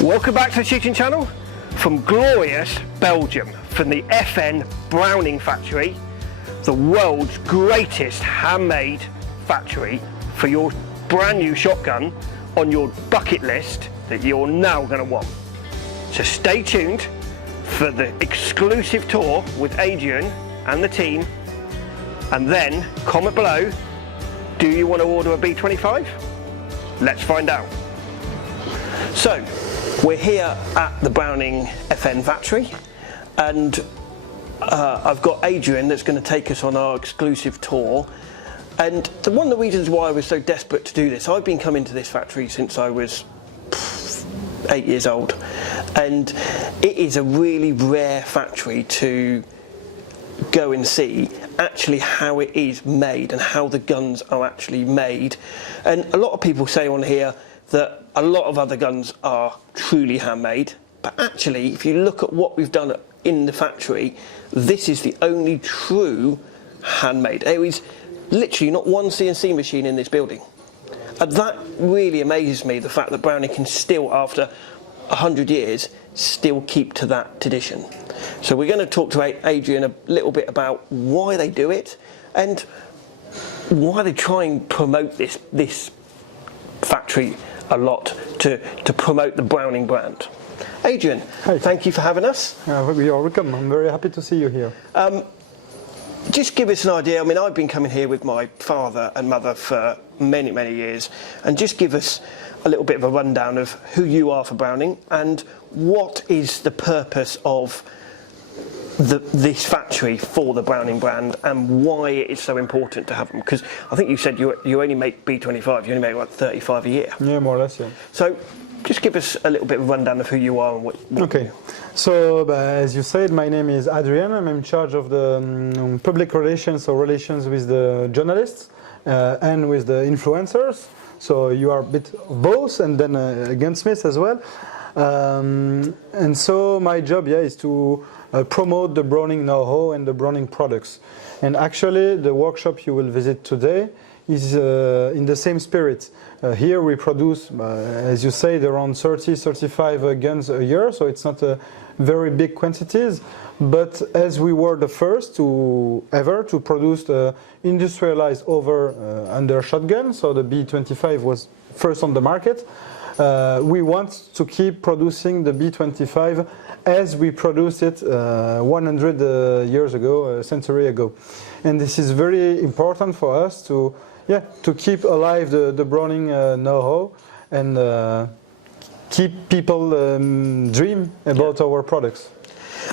Welcome back to the shooting channel from glorious Belgium, from the FN Browning factory, the world's greatest handmade factory for your brand new shotgun on your bucket list that you're now going to want. So stay tuned for the exclusive tour with Adrian and the team, and then comment below, do you want to order a B25? Let's find out. So we're here at the Browning FN factory, and I've got Adrian that's going to take us on our exclusive tour. And one of the reasons why I was so desperate to do this, I've been coming to this factory since I was 8 years old, and it is a really rare factory to go and see actually how it is made and how the guns are actually made. And a lot of people say on here that a lot of other guns are truly handmade, but actually if you look at what we've done in the factory, this is the only true handmade. There is literally not one CNC machine in this building, and that really amazes me, the fact that Browning can still, after 100 years, still keep to that tradition. So we're going to talk to Adrian a little bit about why they do it and why they try and promote this factory a lot to promote the Browning brand. Adrian, hi. Thank you for having us. You're welcome. I'm very happy to see you here. Just give us an idea. I mean, I've been coming here with my father and mother for many, many years, and just give us a little bit of a rundown of who you are for Browning and what is the purpose of this factory for the Browning brand and why it is so important to have them. Because I think you said you only make B25, you only make like 35 a year. Yeah, more or less, yeah. So just give us a little bit of a rundown of who you are and what okay. So, as you said, my name is Adrian. I'm in charge of the public relations, or relations with the journalists and with the influencers. So you are a bit of both, and then a gunsmith as well. And so my job, yeah, is to promote the Browning know-how and the Browning products. And actually, the workshop you will visit today is in the same spirit. Here we produce, as you said, around 30-35 guns a year, so it's not a very big quantities. But as we were the first ever to produce the industrialized over-under shotgun, so the B25 was first on the market, we want to keep producing the B25 as we produced it 100 years ago, a century ago. And this is very important for us to keep alive the Browning know-how and keep people dream about our products.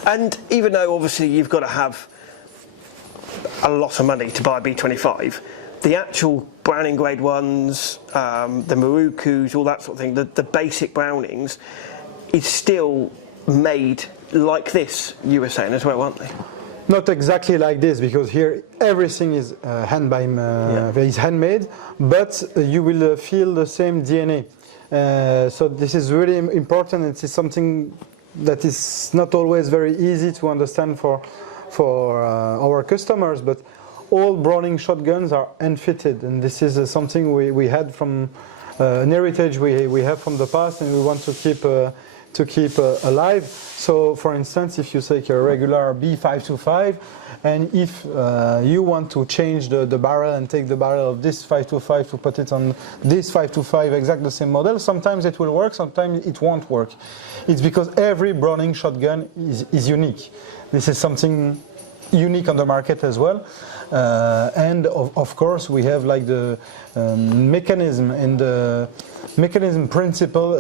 And even though obviously you've got to have a lot of money to buy a B25, the actual Browning grade ones, the Marukus, all that sort of thing, the basic Brownings, is still made like this, you were saying as well, aren't they? Not exactly like this, because here everything is handmade, but you will feel the same DNA. So this is really important. It is something that is not always very easy to understand for our customers, but all Browning shotguns are hand-fitted, and this is something we had from an heritage we have from the past, and we want to keep alive. So, for instance, if you take a regular B525, and if you want to change the barrel and take the barrel of this 525 to put it on this 525, exactly the same model, sometimes it will work, sometimes it won't work. It's because every Browning shotgun is unique. This is something unique on the market as well. And of course we have like the mechanism and the mechanism principle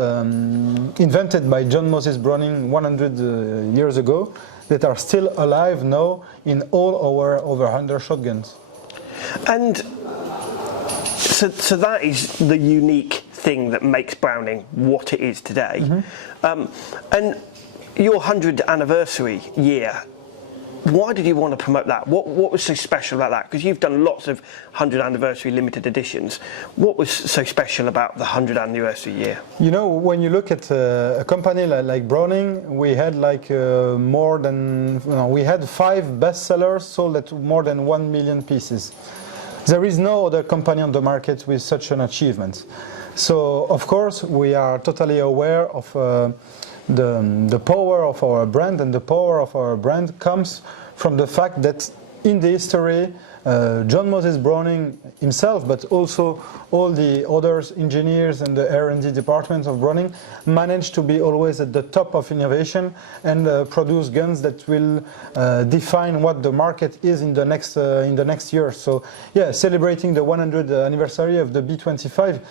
invented by John Moses Browning 100 years ago that are still alive now in all our over 100 shotguns. And so that is the unique thing that makes Browning what it is today. Mm-hmm. And your 100th anniversary year, why did you want to promote that? What was so special about that? Because you've done lots of 100th anniversary limited editions. What was so special about the 100th anniversary year? You know, when you look at a company like Browning, we had like more than, we had 5 bestsellers sold at more than 1 million pieces. There is no other company on the market with such an achievement. So of course we are totally aware of the power of our brand, and the power of our brand comes from the fact that in the history John Moses Browning himself, but also all the other engineers and the R&D department of Browning managed to be always at the top of innovation and produce guns that will define what the market is in the next year. So yeah, celebrating the 100th anniversary of the B-25,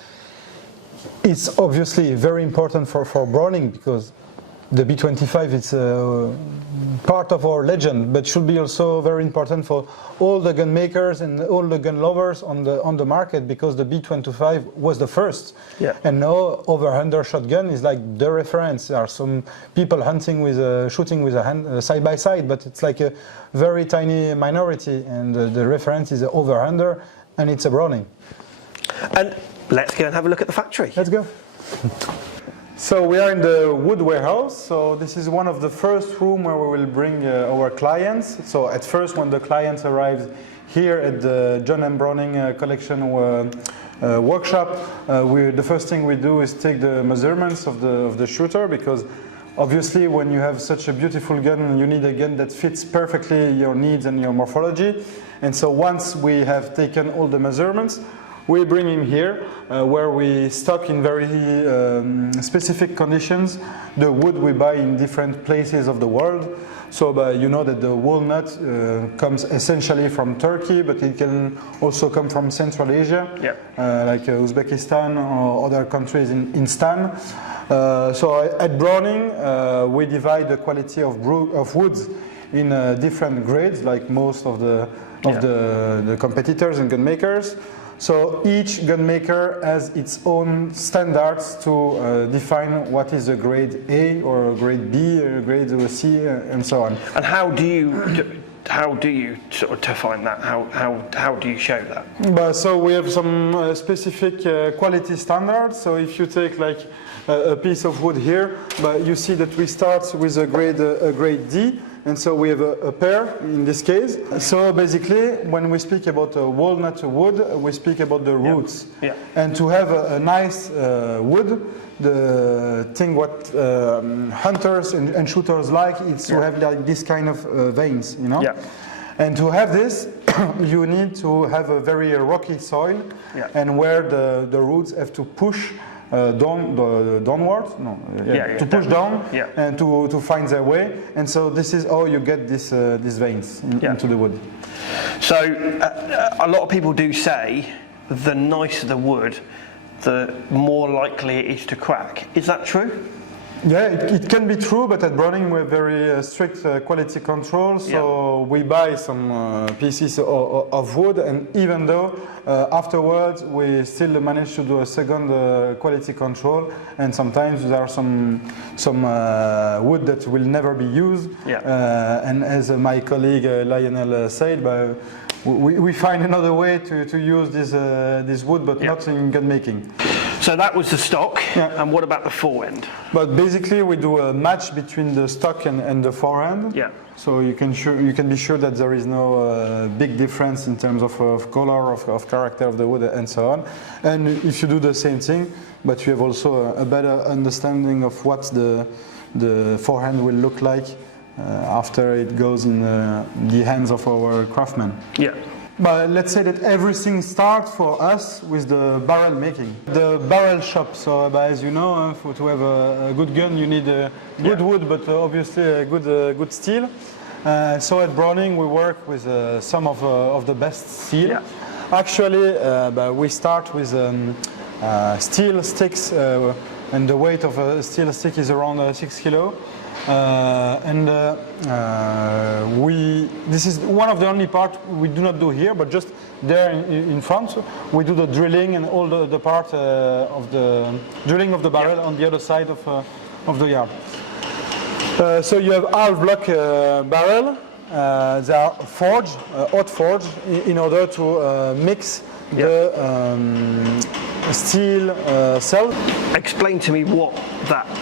it's obviously very important for Browning, because the B-25 is part of our legend, but should be also very important for all the gun makers and all the gun lovers on the market, because the B-25 was the first. Yeah. And now over-under shotgun is like the reference. There are some people hunting with shooting with a hand side by side, but it's like a very tiny minority, and the reference is over-under, and it's a Browning. And let's go and have a look at the factory. Let's go. So we are in the wood warehouse. So this is one of the first rooms where we will bring our clients. So at first, when the clients arrive here at the John M. Browning collection workshop, the first thing we do is take the measurements of the shooter, because obviously when you have such a beautiful gun, you need a gun that fits perfectly your needs and your morphology. And so once we have taken all the measurements, we bring him here, where we stock in very specific conditions the wood we buy in different places of the world. So you know that the walnut comes essentially from Turkey, but it can also come from Central Asia, like Uzbekistan or other countries in Stan. So at Browning, we divide the quality of woods in different grades, like most of the competitors and gun makers. So each gun maker has its own standards to define what is a grade A or a grade B or a grade C and so on. And how do you sort of define that? How do you show that? So we have some specific quality standards. So if you take like a piece of wood here, but you see that we start with a grade D. And so we have a pair in this case. So basically, when we speak about walnut wood, we speak about the roots. Yeah. And to have a nice wood, the thing what hunters and shooters like is to have like this kind of veins, you know. Yeah. And to have this, you need to have a very rocky soil, and where the roots have to push downward, to push down and to find their way, and so this is how you get these veins into the wood. So a lot of people do say the nicer the wood, the more likely it is to crack. Is that true? Yeah, it can be true, but at Browning we have very strict quality control, so we buy some pieces of wood, and even though afterwards we still manage to do a second quality control, and sometimes there are some wood that will never be used, and as my colleague Lionel said, we find another way to use this wood, but not in gun making. So that was the stock, and what about the forend? But basically we do a match between the stock and the forend. Yeah. So you can be sure that there is no big difference in terms of color, of character of the wood, and so on. And if you do the same thing, but you have also a better understanding of what the forehand will look like after it goes in the hands of our craftsmen. Yeah. But let's say that everything starts for us with the barrel making. The barrel shop, so as you know, to have a good gun you need good wood, but obviously a good steel. So at Browning we work with some of the best steel. Yeah. Actually, we start with steel sticks, and the weight of a steel stick is around 6 kilo. This is one of the only parts we do not do here, but just there in front we do the drilling and all the part of the drilling of the barrel on the other side of the yard. So you have half block barrel. They are forged, hot forged, in order to mix the steel cell. Explain to me what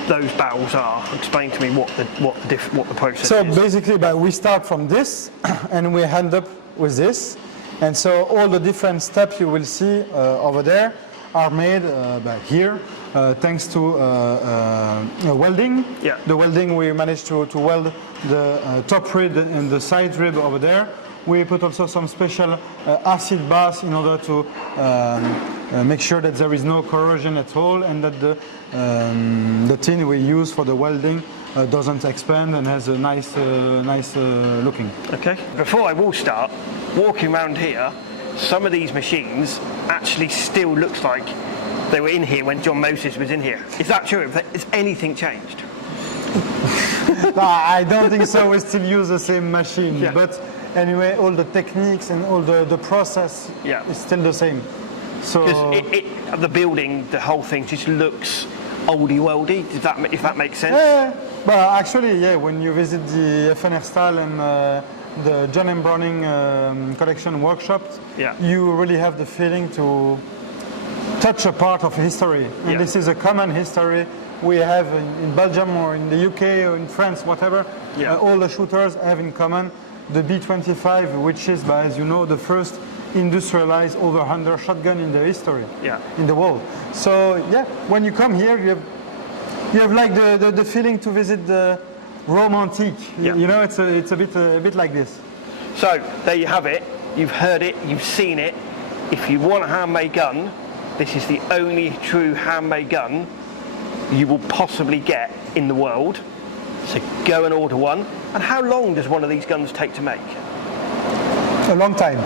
those barrels are. Explain to me what the process is. So basically, we start from this, and we end up with this, and so all the different steps you will see over there are made here thanks to welding. Yeah. The welding, we managed to weld the top rib and the side rib over there. We put also some special acid baths in order to make sure that there is no corrosion at all, and that the tin we use for the welding doesn't expand and has a nice looking. Okay. Before I will start walking around here, some of these machines actually still looks like they were in here when John Moses was in here. Is that true? Has anything changed? No, I don't think so. We still use the same machine, Yeah. but anyway, all the techniques and all the process is still the same. So The building, the whole thing just looks oldie worldy. If that makes sense. yeah, but actually, yeah, when you visit the FN Herstal and the John M. Browning collection workshops, you really have the feeling to touch a part of history. And this is a common history we have in Belgium or in the UK or in France, whatever. All the shooters have in common the B-25, which is, as you know, the first industrialized over-under shotgun in the history, in the world. So yeah, when you come here, you have like the feeling to visit the Rome antique. You know, it's a bit like this. So there you have it. You've heard it. You've seen it. If you want a handmade gun, this is the only true handmade gun you will possibly get in the world. So go and order one. And how long does one of these guns take to make? A long time,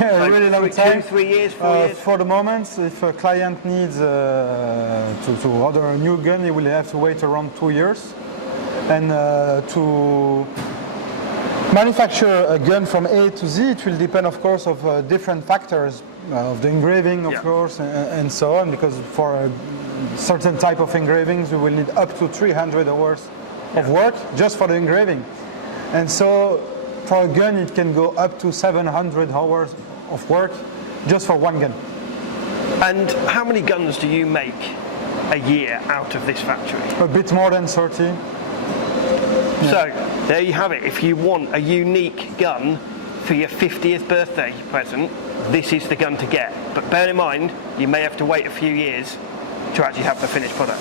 a really long time. 2, 3 years, 4 years? For the moment, if a client needs to order a new gun, he will have to wait around 2 years. And to manufacture a gun from A to Z, it will depend, of course, of different factors, of the engraving, of course, and so on, because for a certain type of engravings, we will need up to 300 hours of work just for the engraving. And so for a gun, it can go up to 700 hours of work just for one gun. And how many guns do you make a year out of this factory? A bit more than 30. So there you have it. If you want a unique gun for your 50th birthday present, this is the gun to get. But bear in mind, you may have to wait a few years to actually have the finished product.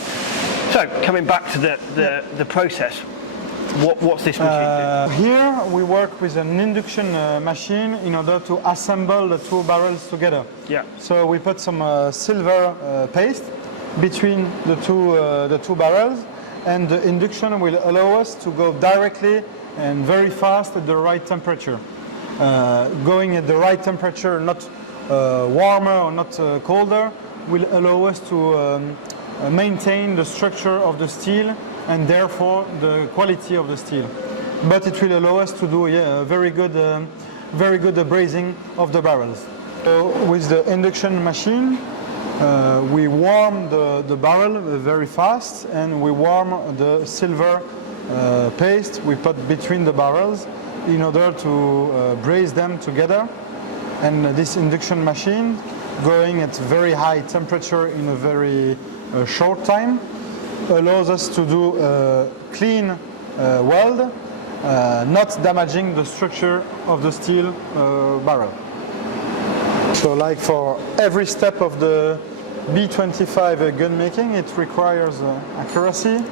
So coming back to the process, what's this machine do? Here we work with an induction machine in order to assemble the two barrels together. So we put some silver paste between the two barrels, and the induction will allow us to go directly and very fast at the right temperature. Going at the right temperature, not warmer or not colder, will allow us to maintain the structure of the steel and therefore the quality of the steel. But it will allow us to do a very good brazing of the barrels. So with the induction machine, we warm the barrel very fast, and we warm the silver paste we put between the barrels in order to braze them together. And this induction machine, going at very high temperature in a very short time, allows us to do a clean weld, not damaging the structure of the steel barrel. So like for every step of the B-25 gun making, it requires accuracy.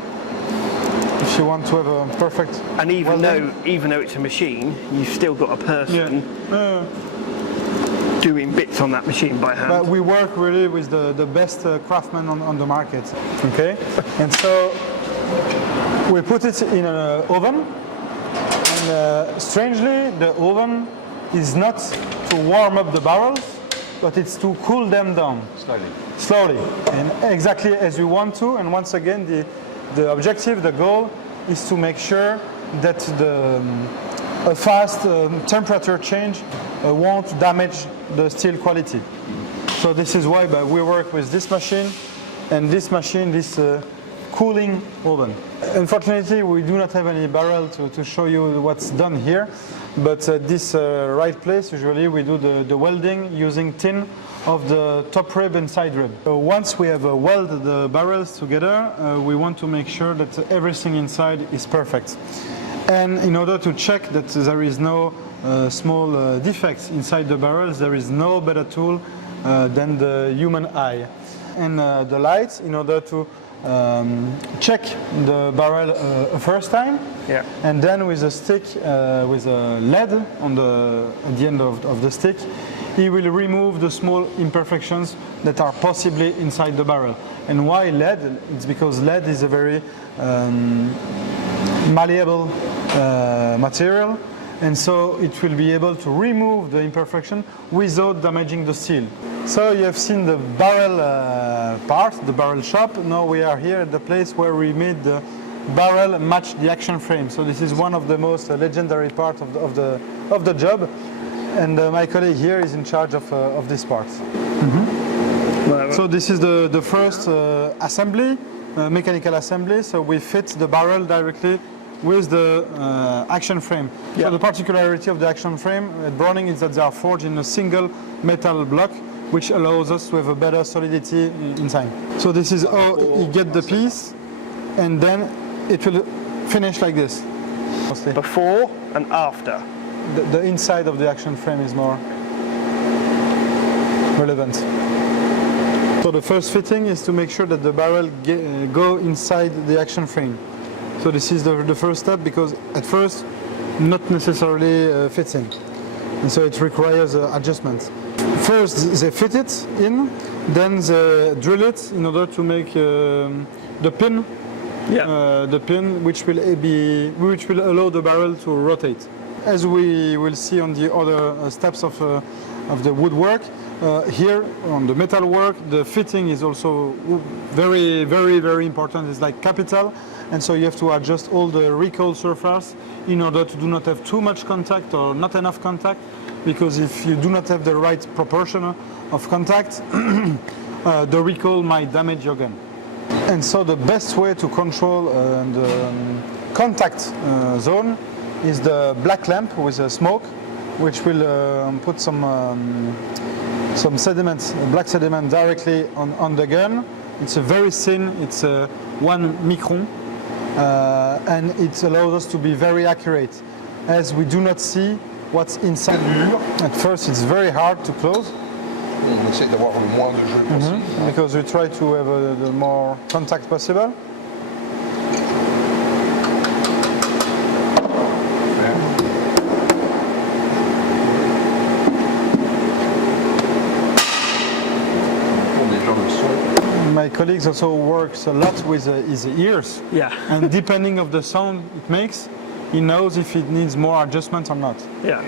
If you want to have a perfect And even though it's a machine, you've still got a person doing bits on that machine by hand. But we work really with the best craftsmen on the market. Okay, and so we put it in an oven, and strangely the oven is not to warm up the barrels, but it's to cool them down slowly, and exactly as we want to. And once again, the objective, the goal, is to make sure that a fast temperature change won't damage the steel quality. So this is why we work with this machine and this machine, this cooling oven. Unfortunately, we do not have any barrel to show you what's done here, but at this right place, usually we do the welding using tin of the top rib and side rib. So once we have welded the barrels together, we want to make sure that everything inside is perfect. And in order to check that there is no small defects inside the barrels, there is no better tool than the human eye. and the lights in order to check the barrel a first time, Yeah. and then with a stick, with a lead on at the end of the stick, he will remove the small imperfections that are possibly inside the barrel. And why lead? It's because lead is a very malleable material, and so it will be able to remove the imperfection without damaging the steel. So you have seen the barrel part, the barrel shop. Now we are here at the place where we made the barrel match the action frame. So this is one of the most legendary parts of the job, and my colleague here is in charge of this part. So this is the first assembly, mechanical assembly. So we fit the barrel directly with the action frame. Yeah. So the particularity of the action frame at Browning is that they are forged in a single metal block, which allows us to have a better solidity inside. So this is how you get the piece, and then it will finish like this. Mostly. Before and after. The inside of the action frame is more relevant. So the first fitting is to make sure that the barrel go inside the action frame. So this is the first step, because at first not necessarily fitting, and so it requires adjustments. First they fit it in, then they drill it in order to make the pin, the pin which will allow the barrel to rotate. As we will see on the other steps of the woodwork, here on the metal work, the fitting is also very, very, very important. It's like capital, and so you have to adjust all the recoil surface in order to do not have too much contact or not enough contact, because if you do not have the right proportion of contact, the recoil might damage your gun. And so the best way to control the contact zone is the black lamp with a smoke, which will put some sediment, black sediment, directly on the gun. It's a very thin, it's 1 micron, and it allows us to be very accurate, as we do not see what's inside. At first it's very hard to close. On essaie d'avoir le moins de jeu possible. Because we try to have the more contact possible. My colleagues also works a lot with his ears. Yeah. And depending of the sound it makes, he knows if it needs more adjustment or not. Yeah.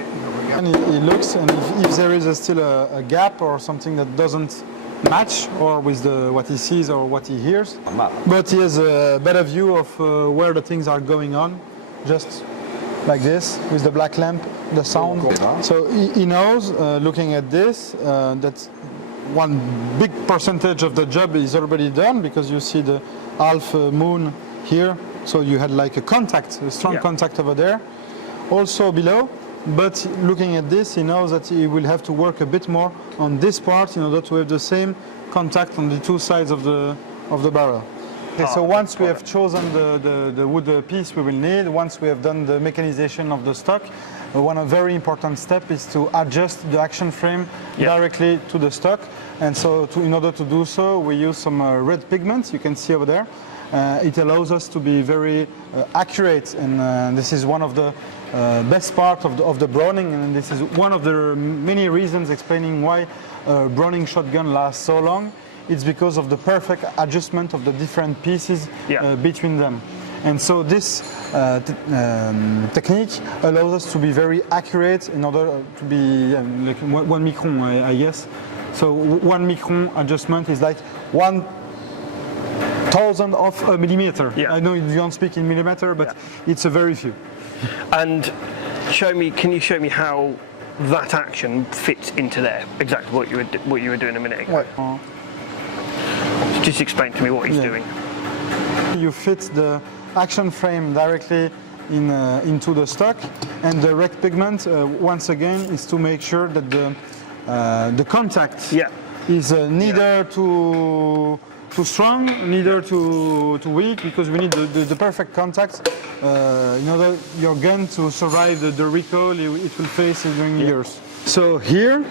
And he looks, and if there is still a gap or something that doesn't match or with what he sees or what he hears, but he has a better view of where the things are going on, just like this, with the black lamp, the sound. So he knows, looking at this, that one big percentage of the job is already done, because you see the half moon here, so you had like a strong contact over there, also below. But looking at this, he knows that he will have to work a bit more on this part in order to have the same contact on the two sides of the barrel. Okay, so once we have chosen the wood piece we will need, once we have done the mechanization of the stock, one very important step is to adjust the action frame directly to the stock. And so in order to do so, we use some red pigments, you can see over there. It allows us to be very accurate, and this is one of the best part of the Browning, and this is one of the many reasons explaining why Browning shotgun lasts so long. It's because of the perfect adjustment of the different pieces between them. And so this technique allows us to be very accurate in order to be like 1 micron, I guess. So 1 micron adjustment is like 1,000th of a millimeter. Yeah. I know you don't speak in millimeter, but it's a very few. And can you show me how that action fits into there? Exactly what you were doing a minute ago. Ouais. Just explain to me what he's doing. You fit the action frame directly into the stock, and the red pigment once again is to make sure that the contact is neither too strong, neither too weak, because we need the perfect contact in order your gun to survive the recoil it will face during years. So here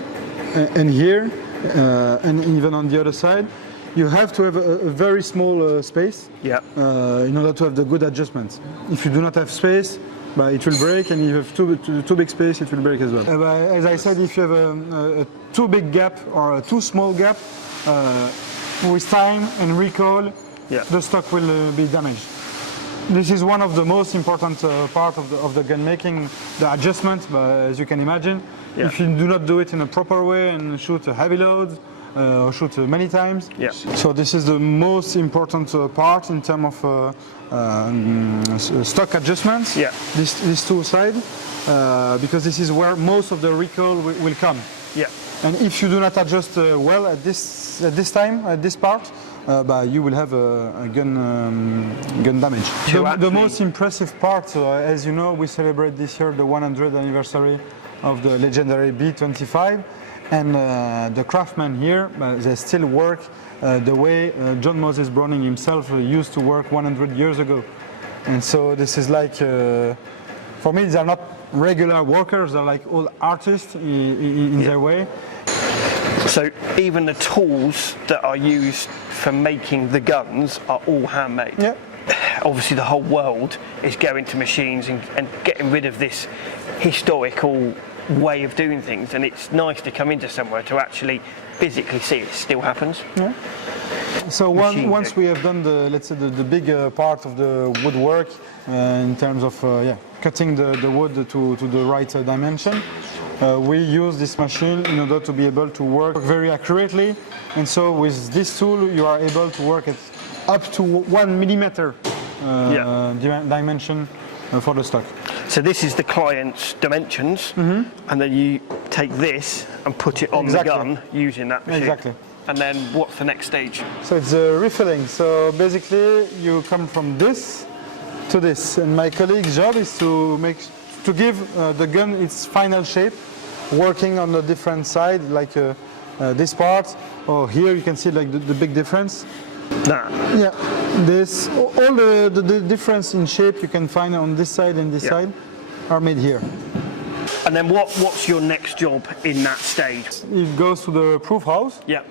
and here and even on the other side, you have to have a very small space Yeah. in order to have the good adjustments. If you do not have space, it will break, and if you have too big space, it will break as well. As I said, if you have a too big gap or a too small gap, with time and recall, Yeah. the stock will be damaged. This is one of the most important part of the gun making, the adjustment, as you can imagine. Yeah. If you do not do it in a proper way and shoot a heavy load, or shoot many times. Yeah. So this is the most important part in terms of stock adjustments. Yeah. These two sides, because this is where most of the recall will come. Yeah. And if you do not adjust well at this part, you will have a gun damage. The most impressive part, as you know, we celebrate this year the 100th anniversary of the legendary B25, and the craftsmen here, they still work the way John Moses Browning himself used to work 100 years ago. And so this is like, for me, they're not regular workers, they're like all artists in their way. So even the tools that are used for making the guns are all handmade. Yeah. Obviously the whole world is going to machines and getting rid of this historical way of doing things, and it's nice to come into somewhere to actually physically see it still happens. Yeah. So once we have done let's say the big part of the woodwork in terms of cutting the wood to the right dimension, we use this machine in order to be able to work very accurately. And so with this tool you are able to work at up to 1 millimeter dimension for the stock. So this is the client's dimensions, and then you take this and put it on the gun using that machine. Exactly. And then what's the next stage? So it's refilling. So basically you come from this to this, and my colleague's job is to give the gun its final shape, working on the different side, like this part, or here you can see like the big difference. Nah. Yeah, this, all the difference in shape you can find on this side and this side are made here. And then what's your next job in that stage? It goes to the proof house. Yeah.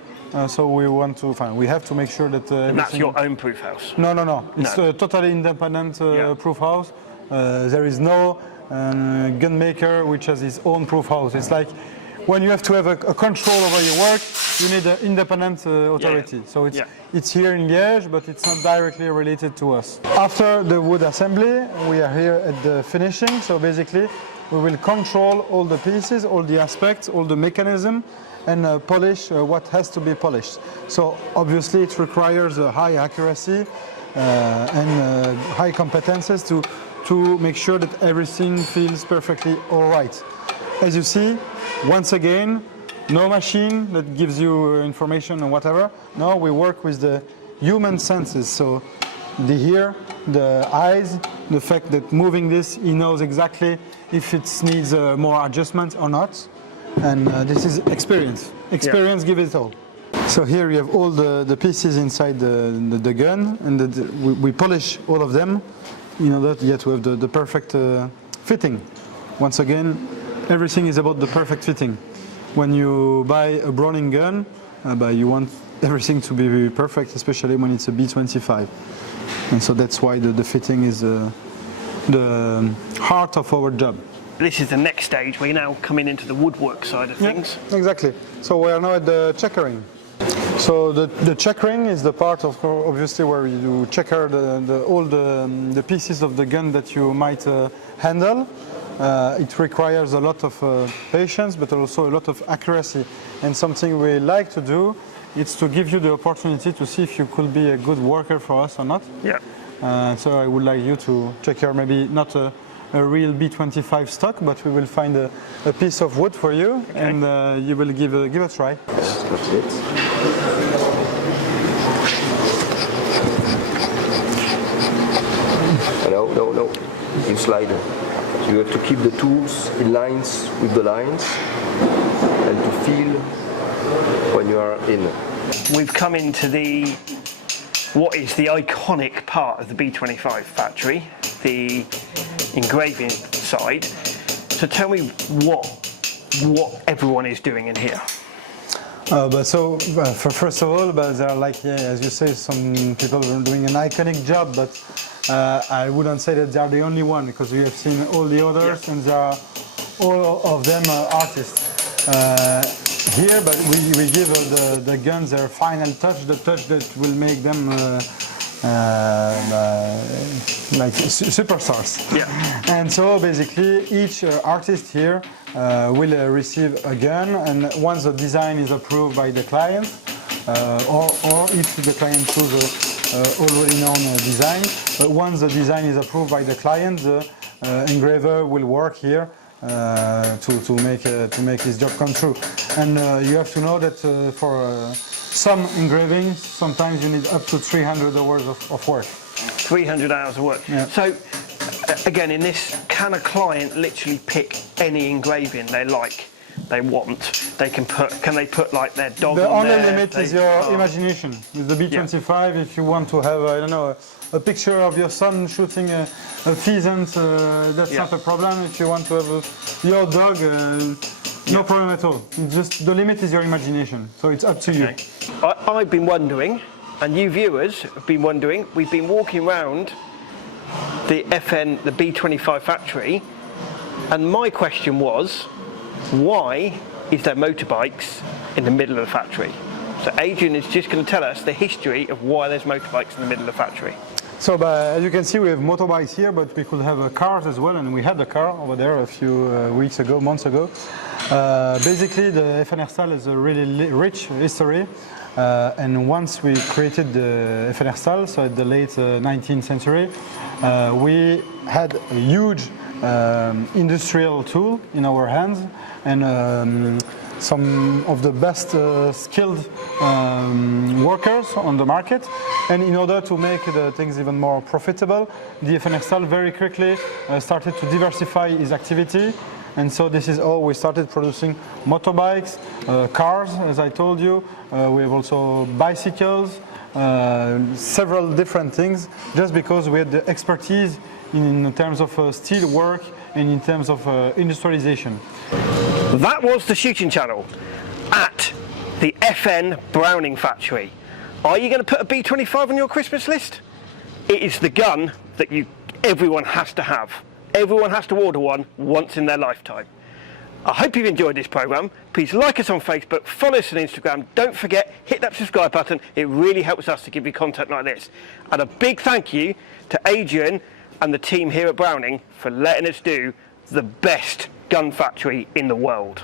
So we have to make sure that And that's your own proof house? No. It's a totally independent proof house. There is no gun maker which has his own proof house. It's like when you have to have a control over your work, you need an independent authority. So it's here in Liège, but it's not directly related to us. After the wood assembly, we are here at the finishing. So basically, we will control all the pieces, all the aspects, all the mechanism, and polish what has to be polished. So obviously it requires a high accuracy and high competences to make sure that everything feels perfectly all right. As you see, once again, no machine that gives you information or whatever. No, we work with the human senses. So the ear, the eyes, the fact that moving this, he knows exactly if it needs more adjustment or not. And this is experience. Experience gives it all. So here you have all the pieces inside the gun, and we polish all of them in order to have the perfect fitting. Once again, everything is about the perfect fitting. When you buy a Browning gun, you want everything to be perfect, especially when it's a B25. And so that's why the fitting is the heart of our job. This is the next stage where you're now coming into the woodwork side of things. Exactly. So we are now at the checkering. So the checkering is the part of obviously where you checker all the pieces of the gun that you might handle. It requires a lot of patience, but also a lot of accuracy. And something we like to do is to give you the opportunity to see if you could be a good worker for us or not. Yeah. So I would like you to check your maybe not a real B25 stock, but we will find a piece of wood for you, and you will give a try. That's it. No. You slide. So you have to keep the tools in lines with the lines, and to feel when you are in. We've come into what is the iconic part of the B25 factory, the engraving side. So tell me what everyone is doing in here. First of all, there are, like, as you say, some people are doing an iconic job, but I wouldn't say that they are the only one, because we have seen all the others, and they are all of them artists. Here, but we give the guns their final touch, the touch that will make them like superstars. Yeah. And so basically each artist here will receive a gun, and once the design is approved by the client, or if the client chooses already known design, but once the design is approved by the client, the engraver will work here to make his job come true. And you have to know that for some engravings, sometimes you need up to 300 hours of work. 300 hours of work. Yeah. So, again, in this, can a client literally pick any engraving they like, they want? They can they put like their dog the on there? The only limit is your imagination. With the B25, if you want to have, I don't know, a picture of your son shooting a pheasant, that's not a problem. If you want to have your dog, no problem at all. Just the limit is your imagination, so it's up to you. I've been wondering, and you viewers have been wondering, we've been walking around the the B25 factory, and my question was, why is there motorbikes in the middle of the factory? So Adrian is just going to tell us the history of why there's motorbikes in the middle of the factory. So as you can see, we have motorbikes here, but we could have cars as well, and we had a car over there a few months ago. Basically, the FNR has a really rich history, and once we created the FNR, so at the late 19th century, we had a huge industrial tool in our hands, and some of the best skilled workers on the market. And in order to make the things even more profitable, the FNR very quickly started to diversify its activity. And so this is how we started producing motorbikes, cars, as I told you. We have also bicycles, several different things, just because we had the expertise in terms of steel work and in terms of industrialization. That was the shooting channel at the FN Browning factory. Are you going to put a B25 on your Christmas list? It is the gun that everyone has to have. Everyone has to order one once in their lifetime. I hope you've enjoyed this programme. Please like us on Facebook, follow us on Instagram. Don't forget, hit that subscribe button. It really helps us to give you content like this. And a big thank you to Adrian and the team here at Browning for letting us do the best gun factory in the world.